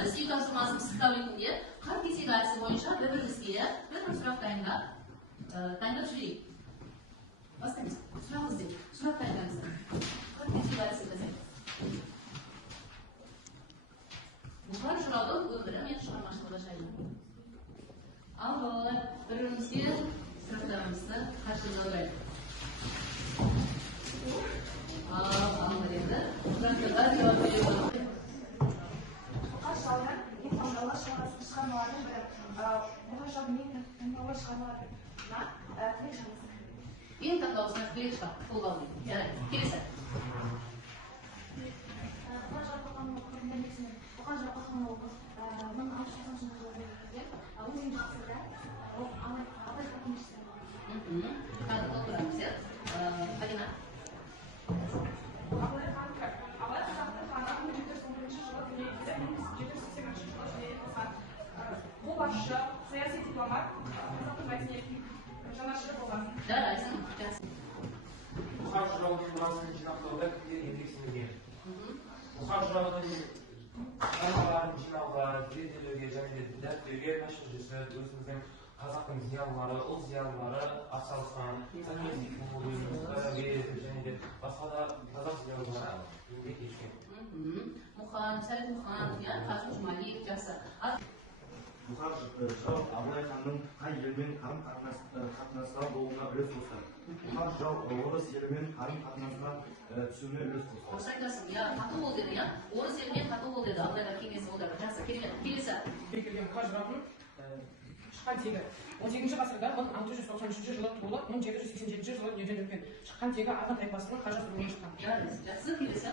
Biz ilk topşırmamızı pısıklar ретінде қар кесегі әдісі бойынша бір ізге бір сұрақ дайындап жүрейік. Бастаймыз. Сұрақ іздейік. Сұрақ дайындаңыздар. Қар кесегі әдісі бізде. Бұқар жыраудың өмірі мен шығармашылығы жайлы. Ал бірімізге сұрақтарымызды қаршылдырайық. Ал енді сұрақтарға жауап берейік. Бұқар шығармалардың бірі. Бұқар жаудың ең таңдаулы шығармаларына тілек жазыңыздар. Ең таңдаулысына тілек шығар, қолға алайық. Жарайды, келесі. Бұқар Жарқаханұлы көрінген Бұқар Жарқаханұлы 1690 жылы өзінің ғасырда абай хатимшісі. Қазір толтырамыз, иә? Фатима. Абай хатты 1711 жылы дүниеге келіп, 1780 жылы дүниеге қосқан. Қолбасшы, саяси дипломат, қазақтың мәдениетін жанашыры болған. Жарайсың, жақсы. Бұқар жыраудың мұрасын жинақтауда кімдер еңбек сіңірген? Бұқар жыраудың шығармаларын жинауға, зерделеуге және де дәріптеуге мәшһүр жүсіп, өзіміздің қазақтың зиялылары, ұл зиялылары атсалысқан, Сәкен Сейфуллин, және де басқа да қазақ зиялылары еңбек еткен. Мұқан, Сәлім Мұқан, Қасым Жұмалиев, жақсы. Бұқар жырау Абылай ханның қай елмен қарым-қатынасқа болуына үлес қосты. Бұқар жырау орыс елімен қарым-қатынасқа түсуіне үлес қосты. Дұрыс айтасың, қату бол деді, орыс елімен қату бол деді, Абылайға кеңесі болды. Жақсы, келесі. Келген Бұқар жыраудың шыққан тегі 18 ғасырда 1693 жылы туылып, 1787 жылы дүниеден өткен. Шыққан тегі Аға тайпасының қажас руынан шыққан. Жақсы, келесі.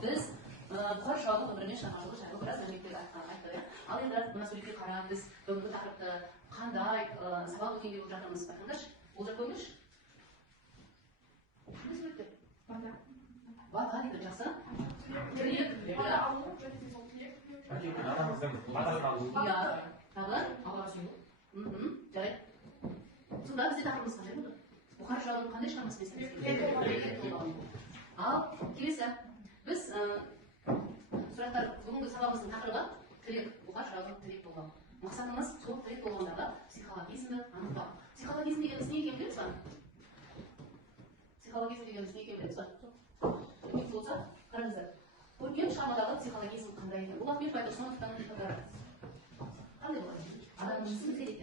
Біз Бұқар жыраудың өмірі мен шығармашылығы жайлы біраз мәліметтер айттық. Ал енді мына суретке қарап, біз бүгінгі тақырыпты қандай сабақ өткенде көріп жатырмыз, байқаңдаршы. Олжа көріңізші. Қандай суреттер? Бата дейді, жақсы. Тілек. Анамыздың батасын алу. Тағы? Алла сүйіну. Жарайды. Сонда бізде тақырыбымыз қандай болды? Бұқар жыраудың қандай шығармасын естіміз? Ал келесі. Біз сұрақтар бүгінгі сабағымыздың тақырыбы тілек, бұқар жыраудың тілек болған. Мақсатымыз сол тілек болғандағы психологизмді анықтау. Психологизм дегеніміз не екенін білеміз ба? Психологизм дегеніміз не екенін білеміз ба? Білмейтін болса, қараңыздар. Көркем шығармадағы психологизм қандай екен? Бұл Ахмет Байтұрсыновтың кітаптары. Қандай болады? Адамның жынсын іздеген.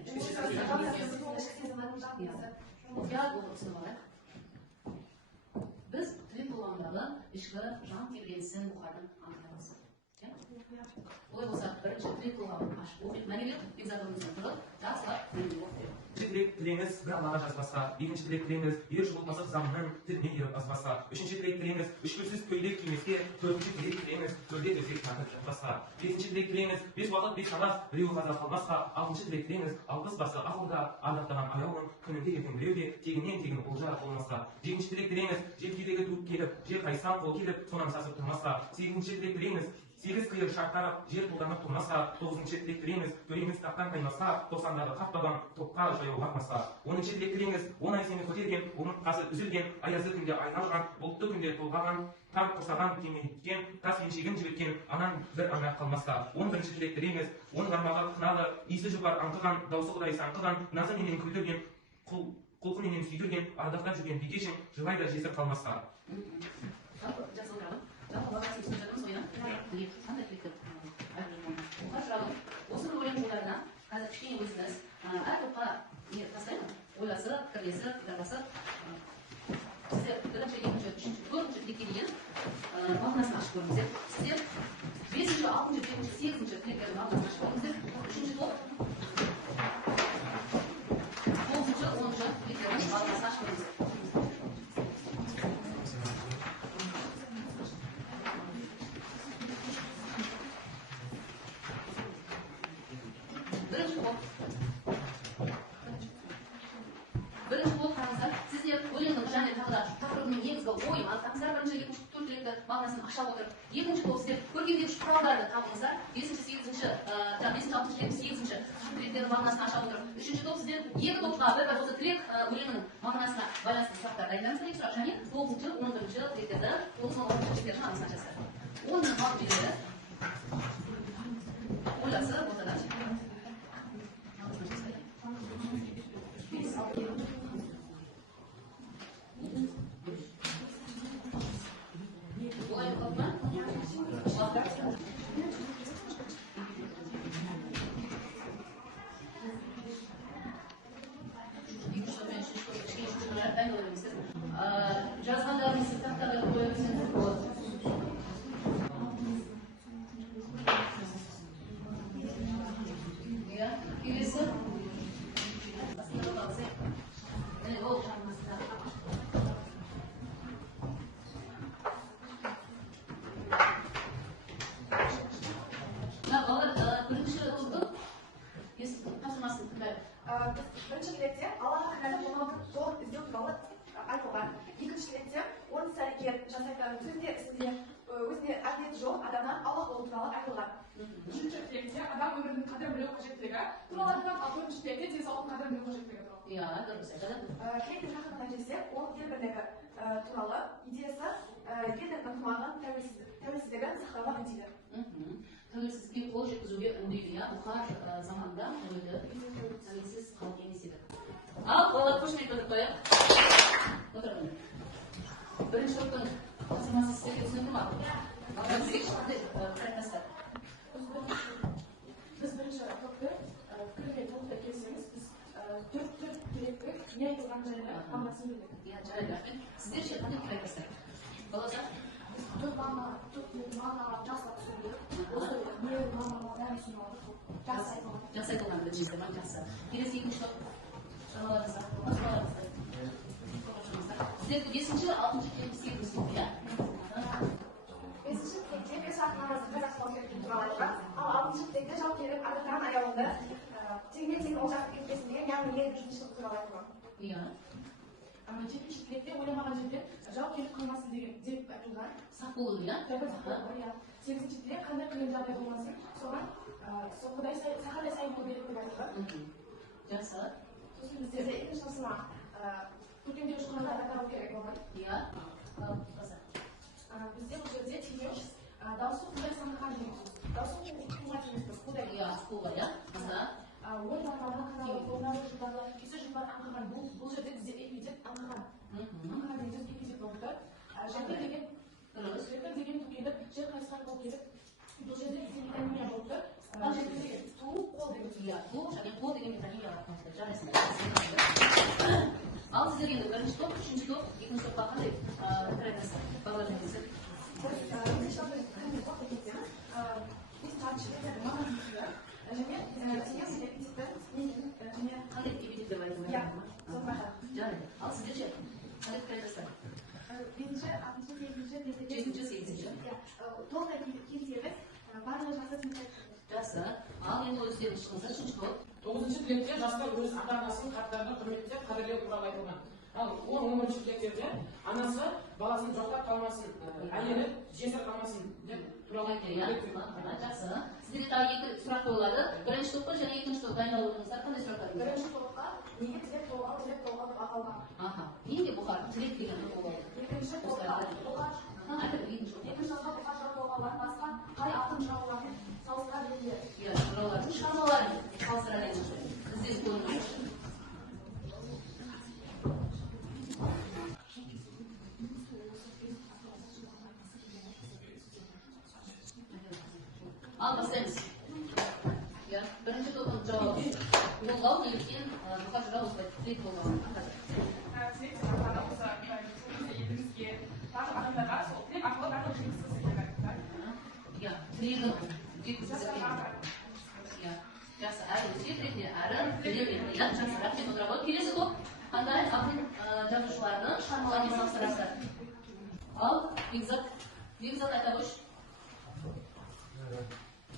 Біз тілек болғандағы ішкі жан тербелісін бұқардың анықтаймыз. Олай болса, бірінші тілек болғанын ашып оқиық. Мәнелік бекзатымыздың тұрып, жақсылап тілек оқиық. Тілек тілеңіз бір Аллаға жазбасқа, екінші тілек тілеңіз ер жығылмасы заңның тіліне еріп азбасқа, үшінші тілек тілеңіз үшкілсіз көйлек кимеске, төртінші тілек тілеңіз төрде төсек тартып жатпасқа, бесінші тілек тілеңіз бес уақыт бес намаз біреуі қаза қалмасқа, алтыншы тілек тілеңіз алғыс басы ақылға ардақтаған аяулым күнінде ертең біреуде тегіннен тегін олжа болмасқа, жетінші тілек тілеңіз желкедегі туып келіп жер қайсан қол келіп сонан сасып тұрмасқа, сегізінші тілек тілеңіз сегіз қиыр шарттарып жер қолданып тұрмасқа, тоғызыншы тілек тілеңіз төреңіз тақтан таймасқа, тоқсандағы қақпаған топқа жаяу лақмасқа, оныншы тілек тілеңіз он ай сені көтерген омыртқасы үзілген аязды күнде айналған бұлтты күнде толғаған тар қосаған кемейткен тас еншегін жібіткен анан бір аңға қалмасқа, 11-ші тілек тілеңіз он бармағы қыналы иісі жұпар аңқыған даусы құдай саңқыған назы менен күлдірген құлқы менен сүйдірген ардақтап жүрген бикешің жылайда жесір қалмасқа. Қандай тілектер Бұқар жыраудың осы бір өлең жолдарына қазір кішкене өзіңіз әр топқа тастаймын, ойласып, пікірлесіп, пікірлесіп сіздер бірінші, екінші, үшінші, төртінші тілекке дейін мағынасын ашып көріңіздер. Сіздер 5-ші, 6-ші, 7-ші, 8-ші тілектердің мағынасын ашып көріңіздер. Үшінші топ 9-ші, 10-ші тілектердің мағынасын ашып көріңіздер. Бірінші болып қараңыздар, сіздер өлеңнің және тақырыбының негізгі ойын анықтаңыздар, бірінші, екінші, төрт тілекті мағынасын аша отырып, екінші топ сіздер көркемдегіш құралдарды табыңыздар, 5-ші, 8-ші, 5-ші, 6-ші, 7-ші тілектердің мағынасын аша отырып, үшінші топ сізден екі топқа бір осы тілек өлеңінің мағынасына байланысты сұрақтар дайындаңыз деген сұрақ, және 9-шы, 11-ші тілектерді 9-10-шы тілектердің мағынасына жазды. Оның мағына белгілі. Ойласы ортада. Олай қалып ма? жазғандарыңызды тақтаға қоя берсеңіз болады. Иә, келесі. Ол жағымызда. Балалар, бірінші топтың тапсырмасын тыңдайық. Бірінші тілекте Аллаға кінәлі болмауды жол іздеу туралы айтылған. Екінші тілекте орын әрекет жасайтын сөзде ісінде өзіне әділет жоқ адамнан Аллах болу туралы айтылған. Үшінші тілекте адам өмірінің қадірін білу қажеттілігі туралы айтылған. Ал төртінші тілекте денсаулықтың қадірін білу қажеттілігі туралы. Иә, дұрыс айтады. Тілектің тақырыбына келсек, ол ел бірлігі туралы идеясы елдің ынтымағын, тәуелсіздігін сақтауға үндейді. Тәуелсіздікке қол жеткізуге үндейді. Иә, бұқар заманда тәуелсіз халық емес еді. Ал, балалар қошемет білдіріп қояйық. Отырыңыз. Бірінші топтың тапсырмасы сіздерге түсінікті ма? Біз бірінші топты пікірмен толықтай келісеміз. Біз төрт тілекпен не айтылған жайлы мағынасын білдік. Иә, жарайды, рахмет. Сіздер ше қандай пікір айтасыздар? Балалар? Төрт мағынаға жақсылап түсіндік. Осы не мағынаға бәрін түсініп алдық. Жақсы айтылған. Жақсы айтылған білдіңіздер ма? Жақсы. Келесі екінші топ. Шаруаларыңыздар. Сіздерді 5-ші, 6-ші тілектеріңізге көрсетті, иә? 5-ші тілекте 5 ақ намазды қазақ халқы туралы айтылған. Ал 6-ші тілекте жауапкерлік ардақтан аяулы тегінен тең олжақ өлкесінде яғни ел жүргізушілік туралы айтылған. Иә. 7-ші тілекте ойламаған жерден жауапкерлік қылмасын деп айтылған. Сақ болу, иә? 8-ші тілек қандай қиын жағдай болмасын, соған соққыдай сақадай сайын болу керек деп айтылған. Жақсы. Сосын біздерде екінші тапсырма көркемдеу ұшқынында аталу керек болған. Иә. Бізде бұл жерде теңеу дауысы құдай санаған деген сөз. Дауысы құлға теңесіз, құдай. Иә, құлға, иә? Ой бармағын қаналы, қолналы, жұлдалы, кесі жұлдар аңқыған. Бұл жерде бізде эпитет аңқыған. Аңқыған деген сөз эпитет болып тұр. Жәңгір деген түкеліп, жер қайысқан қол келіп, бұл жерде бізде метонимия болып тұр. Жәңгір деген ту, қол деген сөз. Иә, ту және қол деген метонимияға қатысты. Жарайсыңдар. Ал сіздер енді бірінші топ, үшінші топ, екінші топқа қандай пікір айтасыздар? Балалармен келсек. Екінші топты кімді топ кетеміз. Біз тартшылықтардың мағынасын түсініп, және теңеу эпитетті және Қандай эпитет деп айтылған? Иә, сол баға. Жарайды. Ал сіздер ше? Қандай пікір айтасыздар? 5-ші, 6-ші, 7-ші, 7-ші, 8-ші. толықтай келісеміз, барлығы жақсы түсініп. Жақсы. Ал енді өздеріңіз шығыңыздар, үшінші топ. 9-ші тілекте жастар өз ата-анасын қарттарды құрметтеп қадірлеу туралы айтылған. Ал 10-11-ші тілектерде анасы баласын жоқтап қалмасын, әйелі жесір қалмасын деп туралы айтылған. Жақсы. Сіздерге тағы екі сұрақ қойылады. Бірінші топқа және екінші топ дайындалуыңыздар қандай сұрақтар? Бірінші топқа неге тілек толғау деп аталған. Аха. Неге бұқар тілек деген толғау? Екінші топқа екінші топқа толғаулар басқа қай ақын жыраулармен салыстыра беріледі. Иә, жыраулардың шығармаларын салыстыра беріңіз. Іздеп көріңіз. Ал бастаймыз. Иә, бірінші топтың жауабы. Толғау неліктен бұқар жырау осылай тілек толғауын. Тілек осы елімізге барлық адамдарға сол тілек арқылы барлық жеңісті сыйлайды. Иә, тілегін жеткізген. Иә, жақсы. Әрі өсиет ретінде, әрі тілек ретінде. Жақсы, рахмет отыра қойып. Келесі топ қандай ақын жазушылардың шығармаларымен салыстырасыздар? Ал Бекзат айта қойшы.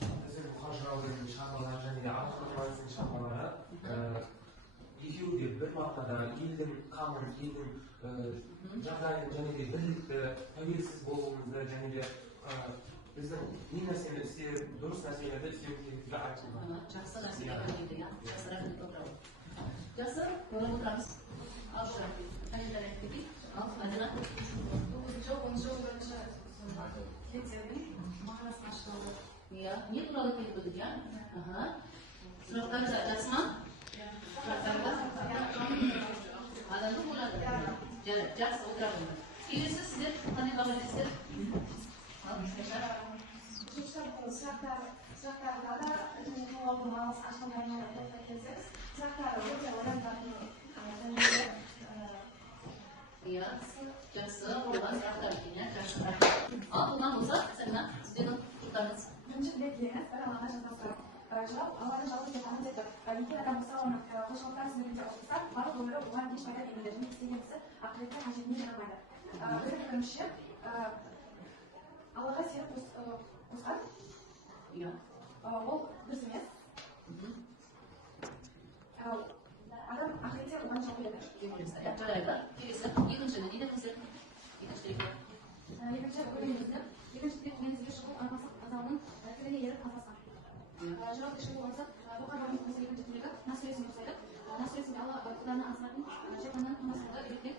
Біздің бұқар жыраудың шығармалары және де ағылшын қаласының шығармалары екеуі де бір мағынада елдің қамын, елдің жағдайын және де бірлікті, тәуелсіз болуымызды және де біздің не нәрсені істеп, дұрыс нәрселерді істеу керектігі айтылды. Жақсы нәрсеге өтеді, иә. Жақсы рахмет тоқтау. Жақсы, көріп отырамыз. Ал жүр. Комментарий айтып кетейік. Ал Мәдина. 9-10-11 лекцияның мағынасын ашылды. Иә, не туралы келіп өтеді, иә? Сұрақтарыңыз жақсы ма? Сұрақтарыңыз? Адамды болады. Жақсы, отырамын. Келесі сіздер қандай қабыл етесіздер? Сұрақтарға да жауабын мағынасы ашылғанына тоқтап келсек, сұрақтары өте ойландыратын Iya, жақсы, оған сұрақтар екен, жақсы рахмет. Ал бұған болса, Сәлима, сіздердің сұрақтарыңыз. Бірінші білеттеріңіз бір алаңға жасастырып, жауап алады жалғыз деп анық етіп, егер адам болса оның құлшылықтар сіздерінде оқыса, барлық өмірі оған еш пайда бермейді, және істегенісі ақыретте қажетіне жарамайды. Өзім пікірімше, Аллаға сеніп қосқан, Иә. ол дұрыс емес. Адам ақыретте оған жауап береді. Жарайды. Келесі, екіншіні не дедіңіздер? Екінші өлеңімізді, екінші менізге шығу азалының тіліне еріп қалпасқан. Жауап ішкі болғанса, бұқарбардың осы екінші тілегі нас сүресін жасайды. Нас сүресінде Алла құданы аңсыратын шайтаннан қылмасында үйреткен.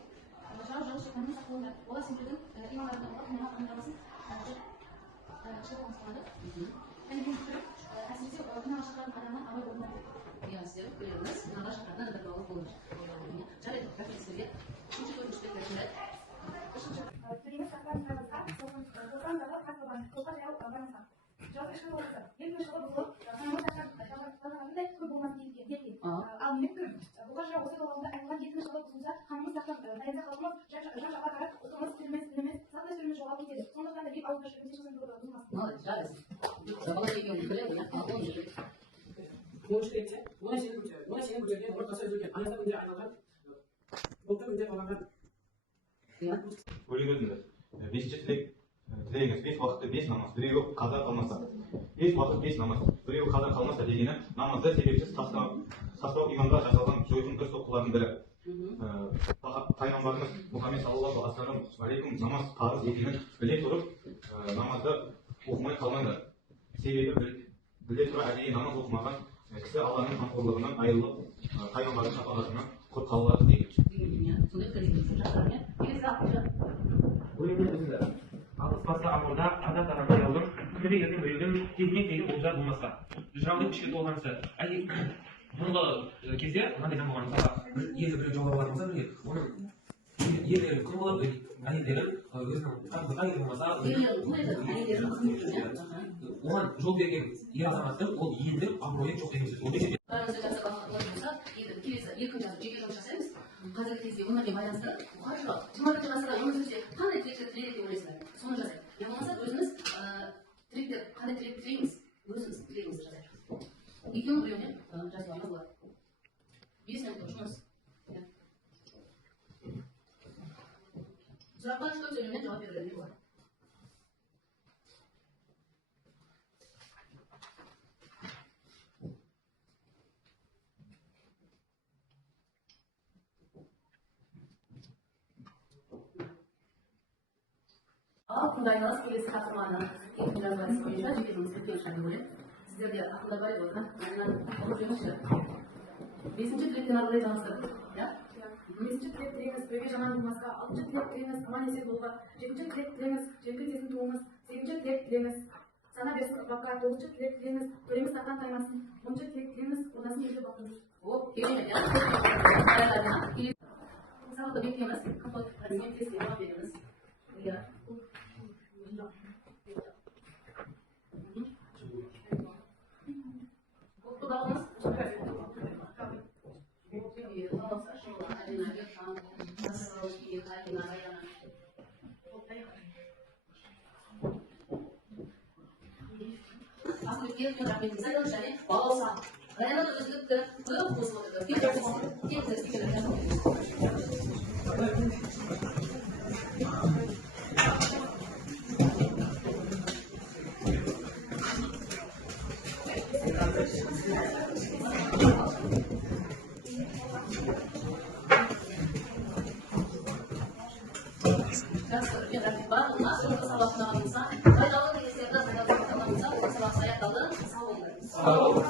Жау шайтанның сақылында. Олар сендердің имандарында олар құмаға қандырмасын шығып қылмасқанады. Және бұл түрі әсіресе күнәға шыққан адамнан абай болуына керек. Иә, сіздер білеріңіз, күнәға шыққаннан адамдар бауыр болуы. Жарайды, рахмет сіздерге. Үшінші төртінші беттерінде. Түреңіз сақтарыңызға, соқаңызға қатылған, қолға жайылып барыңызға. Жауап ішкі болғанса, елдің шығы бұзылып, санамыз жағдағандай көп болмасын дейін. Ал менің пікірім, бұға жау осы толғауында айтылған елдің шығы бұзылса, қанымыз тақтан дайынса халқымыз жан-жаққа тарап, ұлтымыз, тіліміз, салт дәстүріміз жоғалып кетеді. Сондықтан да ел ауызбіршілігіміз шығысын бұзылмасын. Молодец, жарайсыз. Бала екеуін біледі, иә? Ал он жеті. Оныншы лекция, оны сенің көтерген, ортасы өзілген, аяқта күнде айналған, былтыр күнде қаланған. Өлең өзінде. Бесінші тілегіңіз, 5 уақытты 5 намаз, біреуі қаза қалмаса. 5 уақыт 5 намаз, біреуі қаза қалмаса дегені намазды себепсіз тастау иманға жасалған жойқын күш соққылардың бірі. Пайғамбарымыз Мұхаммед саллаллаху алейкум намаз парыз екенін біле тұрып, намазды оқымай қалмаңдар. Себебі біле тұра әдейі намаз оқымаған кісі Алланың қамқорлығынан айырылып, пайғамбардың шапағатынан құр қалады деген. Өлеңнің өзінде алыс басты амурда ада тарамаялдың күнде ертең біреудің тегіне тегі болжар болмаса. Жаудың ішке толғанысы. Бұрынғы кезде мынандай заң болған, мысалға елді біреу жауға бармаса бірге, оның ерлері күн болады, әйелдері өзінің әйелі болмаса, оған жол берген ер азаматтың ол елдің абыройы жоқ деген сөз. Келесі екінші жеке жұмыс жасаймыз. Қазіргі кезде өмірге байланысты бұқар жауап 21 ғасырда өмір сүрсе қандай тілектер тілейді деп ойлайсыздар? Соны жазайық. Я болмаса өзіміз тілектер қандай тілек тілейміз, өзіміз тілегімізді жазайық. Екеуін біреуіне жазуымыз болады. 5 минут жұмыс. Сұраққа 3-4 сөйлеммен жауап беруге болады. Ал тыңдаймыз келесі тапсырманы екінші жазбайсыз бойынша жеке жұмыс біткен шығар деп ойлаймын. Сіздерде ақылда бар еді ғой, оқып жүріңізші. 5-ші тілектен ары қарай жалғастырып, иә? 5-ші тілек тілеңіз біреуге жаман болмасқа, 6-ші тілек тілеңіз аман есен болуға, 7-ші тілек тілеңіз желкін тесін туыңыз, 8-ші тілек тілеңіз сана берсін ұрпаққа, 9-ші тілек тілеңіз төлеміз тақтан таймасын, 10-ші тілек тілеңіз ордасын елге бақырыңыз. Оп, керемет, иә? Мысалы бекітеміз, қымбат әдісімен тестке жауап береміз. Иә. Құдағымыз Асылбекке рахметіңізді айтыңыз және балауса Районада өзілікті көп қосып отырды. Sağ olun.